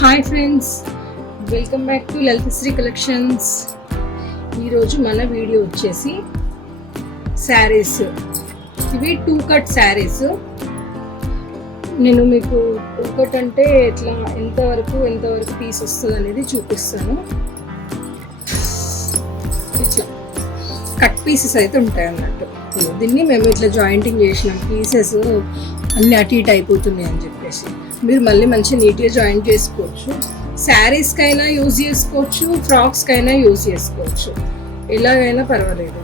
Hi friends welcome back to Lalithasri collections ఈరోజు మన video వచ్చేసి శారీస్. ఇవి టూ కట్ శారీస్. నేను మీకు టూ కట్ అంటే ఎట్లా ఎంతవరకు ఎంతవరకు పీస్ వస్తుంది అనేది చూపిస్తాను. ఇట్లా. కట్ పీసెస్ అయితే ఉంటాయి అన్నట్టు. దీన్ని మేము ఇట్లా జాయింటింగ్ చేసినాం. పీసెస్ అన్ని అటు ఇటు అయిపోతున్నాయి అని చెప్పేసి. మీరు మళ్ళీ మంచిగా నీట్గా జాయిన్ చేసుకోవచ్చు. శారీస్కైనా యూజ్ చేసుకోవచ్చు ఫ్రాక్స్కైనా యూజ్ చేసుకోవచ్చు. ఎలాగైనా పర్వాలేదు.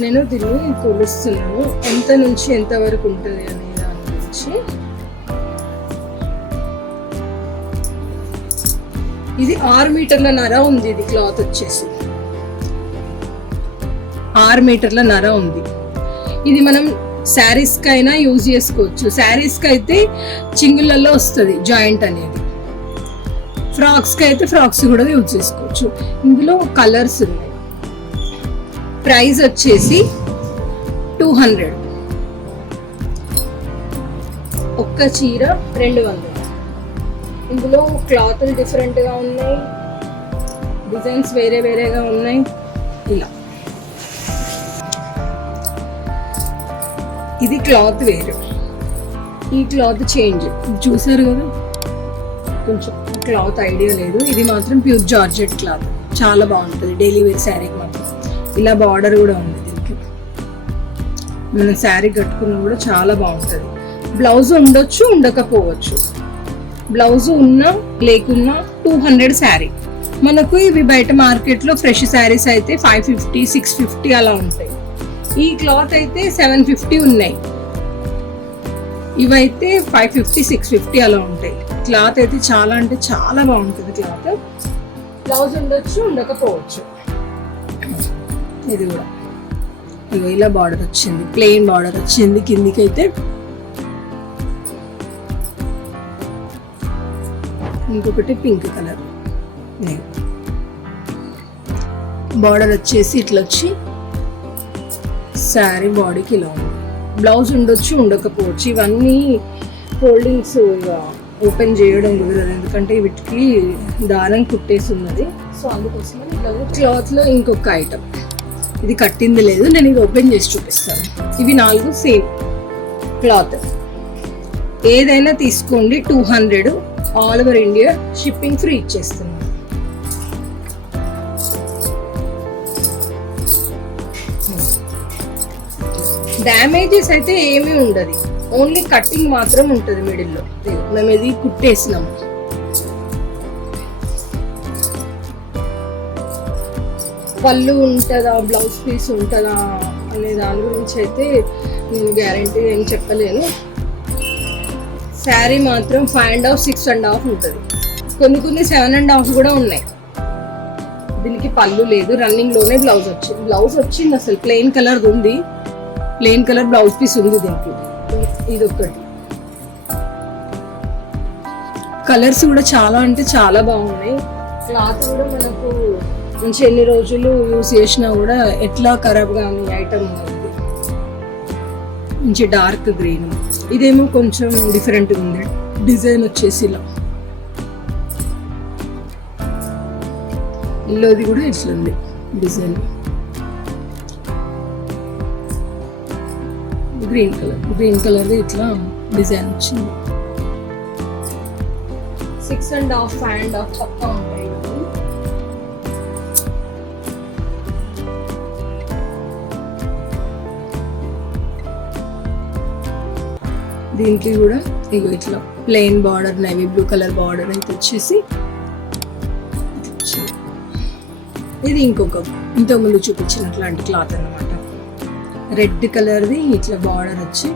నేను దీన్ని కొలుస్తున్నాను. ఎంత నుంచి ఎంత వరకు ఉంటుంది అనే దాని గురించి. ఇది ఆరు మీటర్ల నర ఉంది ఇది క్లాత్ వచ్చేసి. ఆరు మీటర్ల నర ఉంది. ఇది మనం శారీస్కి అయినా యూజ్ చేసుకోవచ్చు. శారీస్కి అయితే చింగులలో వస్తుంది జాయింట్ అనేది. ఫ్రాక్స్కి అయితే ఫ్రాక్స్ కూడా యూజ్ చేసుకోవచ్చు. ఇందులో కలర్స్ ఉన్నాయి. ప్రైస్ వచ్చేసి టూ హండ్రెడ్. ఒక్క చీర రెండు వందలు. ఇందులో క్లాత్లు డిఫరెంట్గా ఉన్నాయి. డిజైన్స్ వేరే వేరేగా ఉన్నాయి. ఇలా. ఇది క్లాత్ వేరు. ఈ క్లాత్ చేంజ్. చూసారు కదా? కొంచెం క్లాత్ ఐడియా లేదు. ఇది మాత్రం ప్యూర్ జార్జెట్ క్లాత్. చాలా బాగుంటుంది. డైలీ వేర్ శారీకి మాత్రం. ఇలా బార్డర్ కూడా ఉంది దీనికి. మనం శారీ కట్టుకున్నా కూడా చాలా బాగుంటుంది. బ్లౌజ్ ఉండొచ్చు ఉండకపోవచ్చు. బ్లౌజ్ ఉన్నా లేకున్నా టూ హండ్రెడ్ శారీ. మనకు ఇవి బయట మార్కెట్లో ఫ్రెష్ శారీస్ అయితే ఫైవ్ ఫిఫ్టీ సిక్స్ ఫిఫ్టీ అలా ఉంటాయి. ఈ క్లాత్ అయితే సెవెన్ ఫిఫ్టీ ఉన్నాయి. ఇవైతే ఫైవ్ ఫిఫ్టీ సిక్స్ ఫిఫ్టీ అలా ఉంటాయి. క్లాత్ అయితే చాలా అంటే చాలా బాగుంటుంది క్లాత్. బ్లౌజ్ ఉండొచ్చు ఉండకపోవచ్చు. ఇది కూడా. ఇగో ఇలా బార్డర్ వచ్చింది. ప్లెయిన్ బార్డర్ వచ్చింది కిందికి అయితే ఇంకొకటి పింక్ కలర్. బార్డర్ వచ్చేసి ఇట్లా వచ్చి శారీ బాడీకి ఇలా ఉంది. బ్లౌజ్ ఉండొచ్చు ఉండకపోవచ్చు. ఇవన్నీ ఫోల్డింగ్స్ ఓపెన్ చేయడం కుదరదు ఎందుకంటే వీటికి దారం కుట్టేసి ఉన్నది. సో అందుకోసం క్లాత్లో ఇంకొక ఐటమ్ ఇది కట్టింది లేదు. నేను ఇది ఓపెన్ చేసి చూపిస్తాను. ఇవి నాలుగు సేమ్ క్లాత్. ఏదైనా తీసుకోండి. Two hundred. All over India shipping free ఇచ్చేస్తున్నాను డ్యామేజెస్ అయితే ఏమీ ఉండదు. ఓన్లీ కట్టింగ్ మాత్రం ఉంటుంది మిడిల్లో. మేము ఇది కుట్టేసినాము పళ్ళు ఉంటుందా బ్లౌజ్ పీస్ ఉంటుందా అనే దాని గురించి అయితే నేను గ్యారంటీ ఏం చెప్పలేను. శారీ మాత్రం five and half six and half ఉంటుంది. కొన్ని కొన్ని సెవెన్ అండ్ హాఫ్ కూడా ఉన్నాయి. దీనికి పళ్ళు లేదు రన్నింగ్లోనే బ్లౌజ్ వచ్చింది బ్లౌజ్ వచ్చింది అసలు ప్లెయిన్ కలర్ ఉంది. ప్లెయిన్ కలర్ బ్లౌజ్ పీస్ ఉంది దీనికి. ఇది ఒకటి కలర్స్ కూడా చాలా అంటే చాలా బాగున్నాయి. క్లాత్ కూడా మనకు మంచి ఎన్ని రోజులు యూస్ చేసినా కూడా ఎట్లా ఖరాబ్ కానీ ఐటమ్ మంచి డార్క్ గ్రీన్. ఇదేమో కొంచెం డిఫరెంట్ ఉంది. డిజైన్ వచ్చేసి ఇలా. ఇల్లోది కూడా ఇట్లుంది design. Green colour green colour ఇట్లా డిజైన్ వచ్చింది. Six and half five and half పక్కా ఉంటాయి. దీనికి కూడా ఇగో ఇట్లా plain border navy blue colour border అయితే వచ్చేసి ఇది ఇంకొక ఇంతకుముందు చూపించినట్లాంటి క్లాత్ అన్నమాట. రెడ్ కలర్ది ఇట్లా బార్డర్ వచ్చి.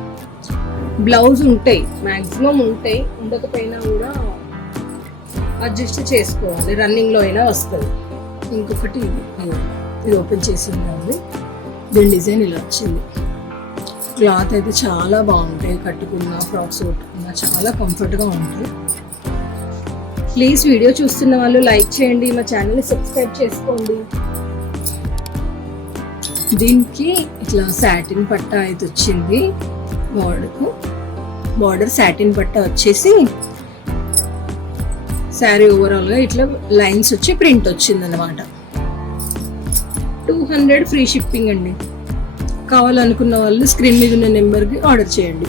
బ్లౌజ్ ఉంటాయి మ్యాక్సిమం ఉంటాయి. ఉండకపోయినా కూడా అడ్జస్ట్ చేసుకోవాలి. రన్నింగ్లో అయినా వస్తుంది. ఇంకొకటి ఇది ఓపెన్ చేసి ఉండాలి దీని డిజైన్ ఇలా వచ్చింది. క్లాత్ అయితే చాలా బాగుంటాయి. కట్టుకున్న ఫ్రాక్స్ కొట్టుకున్నా చాలా కంఫర్ట్గా ఉంటాయి ప్లీజ్ వీడియో చూస్తున్న వాళ్ళు లైక్ చేయండి. మా ఛానల్ని సబ్స్క్రైబ్ చేసుకోండి. దీనికి ఇట్లా సాటిన్ పట్ట అయితే వచ్చింది బోర్డర్కు బార్డర్ సాటిన్ పట్ట వచ్చేసి శారీ ఓవరాల్గా ఇట్లా లైన్స్ వచ్చి ప్రింట్ వచ్చింది అనమాట టూ హండ్రెడ్ ఫ్రీ షిప్పింగ్ అండి. కావాలనుకున్న వాళ్ళు స్క్రీన్ మీద ఉన్న నెంబర్కి ఆర్డర్ చేయండి.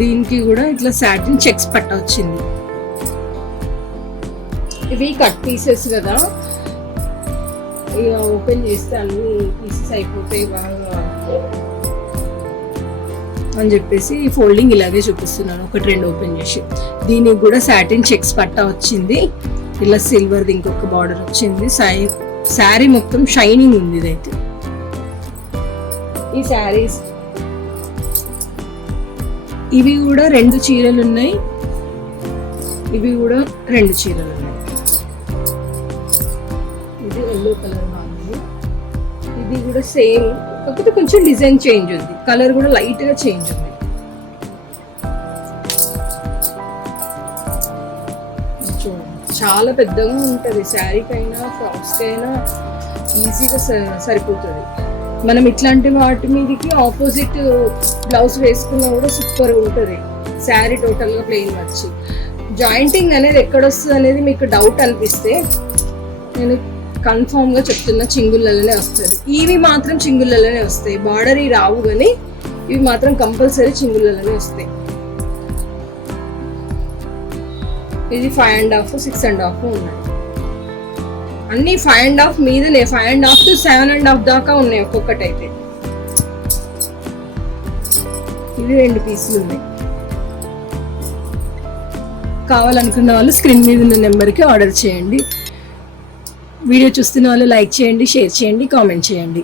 దీనికి కూడా ఇట్లా సాటిన్ చెక్స్ పట్ట వచ్చింది. ఇవి కట్ పీసెస్ కదా. ఇక ఓపెన్ చేస్తే అన్ని పీసెస్ అయిపోతాయి బాగా. అని చెప్పేసి ఫోల్డింగ్ ఇలాగే చూపిస్తున్నాను. ఒకటి రెండు ఓపెన్ చేసి. దీనికి కూడా సాటిన్ చెక్స్ పట్ట వచ్చింది. ఇలా సిల్వర్ది ఇంకొక బార్డర్ వచ్చింది. సారీ శారీ మొత్తం షైనింగ్ ఉంది ఇదైతే. ఈ శారీస్ ఇవి కూడా రెండు చీరలు ఉన్నాయి. ఇవి కూడా రెండు చీరలు ఉన్నాయి. ఇది ఎల్లో కలర్ కూడా సేమ్ కాకపోతే కొంచెం డిజైన్ చేంజ్ ఉంది. కలర్ కూడా లైట్గా చేంజ్ ఉంది. చాలా పెద్దగా ఉంటుంది. శారీకైనా ఫ్రాక్స్కైనా ఈజీగా స- సరిపోతుంది. మనం ఇట్లాంటి వాటి మీదకి ఆపోజిట్ బ్లౌజ్ వేసుకున్నా కూడా సూపర్ ఉంటుంది. శారీ టోటల్గా ప్లెయిన్ వచ్చి. జాయింటింగ్ అనేది ఎక్కడ వస్తుంది అనేది మీకు డౌట్ అనిపిస్తే నేను కన్ఫామ్గా చింగుళ్ళలోనే వస్తుంది. ఇవి మాత్రం చింగుళ్ళలోనే వస్తాయి. బార్డర్ రావు కానీ ఇవి మాత్రం కంపల్సరీ చింగుళ్ళలోనే వస్తాయి. ఇది five and half six and half ఉన్నాయి. అన్ని ఫైవ్ అండ్ హాఫ్ మీదనే five and half to seven and half దాకా ఉన్నాయి ఒక్కొక్కటి అయితే ఇది రెండు పీసులు ఉన్నాయి. కావాలనుకున్న వాళ్ళు స్క్రీన్ మీద ఉన్న నెంబర్కి ఆర్డర్ చేయండి. వీడియో చూస్తున్న వాళ్ళు లైక్ చేయండి షేర్ చేయండి కామెంట్ చేయండి.